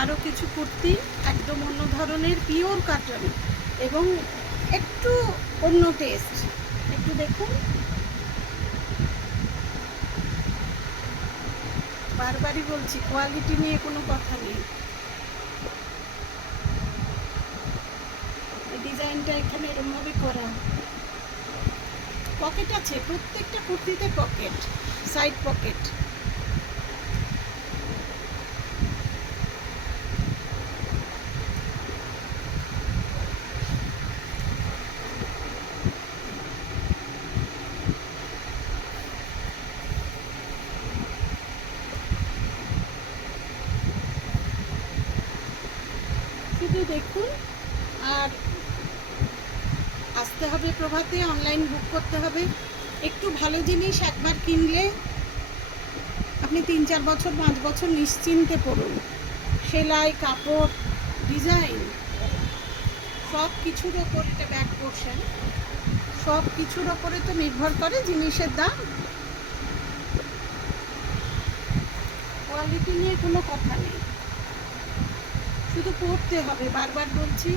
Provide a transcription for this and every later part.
আরও কিছু কুর্তি একদম অন্য ধরনের পিওর কাটন এবং একটু অন্য টেস্ট। একটু দেখুন, বারবারই বলছি কোয়ালিটি নিয়ে কোনো কথা নেই। এই ডিজাইনটা এখানে এরমভাবে করা, পকেট আছে প্রত্যেকটা কুর্তিতে, পকেট, সাইড পকেট। শুধু দেখুন, আর আসতে হবে প্রভাতে, অনলাইন বুক করতে হবে। একটু ভালো জিনিস একবার কিনলে আপনি 3-4 বছর 5 বছর নিশ্চিন্তে পড়ুন। সেলাই, কাপড়, ডিজাইন সব কিছুর ওপর, এটা ব্যাক পোর্শন, সব কিছুর ওপরে তো নির্ভর করে জিনিসের দাম। কোয়ালিটি নিয়ে কোনো কথা নেই, শুধু পড়তে হবে, বারবার বলছি।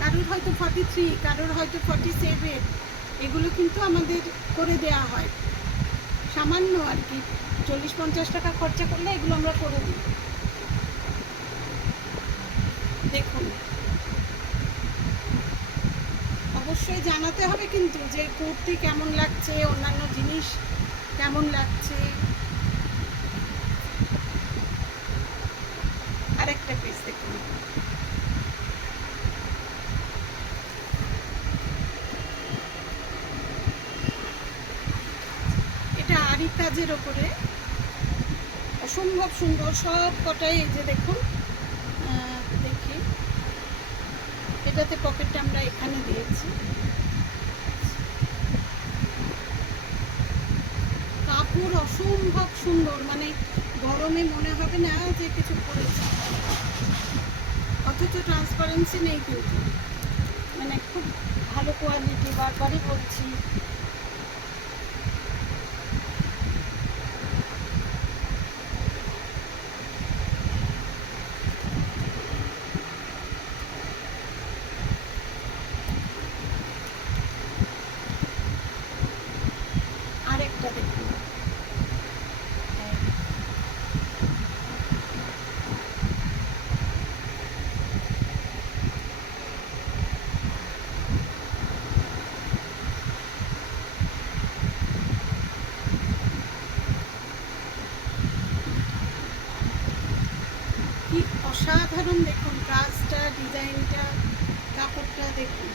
কারোর হয়তো 43, কারোর হয়তো 47, এগুলো কিন্তু আমাদের করে দেয়া হয়, সামান্য আর কি, 40-50 টাকা খরচা করলে এগুলো আমরা করে দিই। দেখুন, অবশ্যই জানাতে হবে কিন্তু যে কুর্তি কেমন লাগছে, অন্যান্য জিনিস কেমন লাগছে। আরেকটা পিস দেখুন, এটা আরি কাজের ওপরে, অসম্ভব সুন্দর সব কটাই। এই যে দেখুন, দেখি, এটাতে পকেটটা আমরা এখানে দিয়েছি। কাপড় অসম্ভব সুন্দর, মানে গরমে মনে হবে না যে কিছু পরেছি, অথচ ট্রান্সপারেন্সি নেই কিন্তু, মানে খুব ভালো কোয়ালিটি, বারবারই বলছি। আরেকটা দেখুন, কি অসাধারণ, দেখুন কাজটা, ডিজাইনটা, কাপড়টা দেখুন।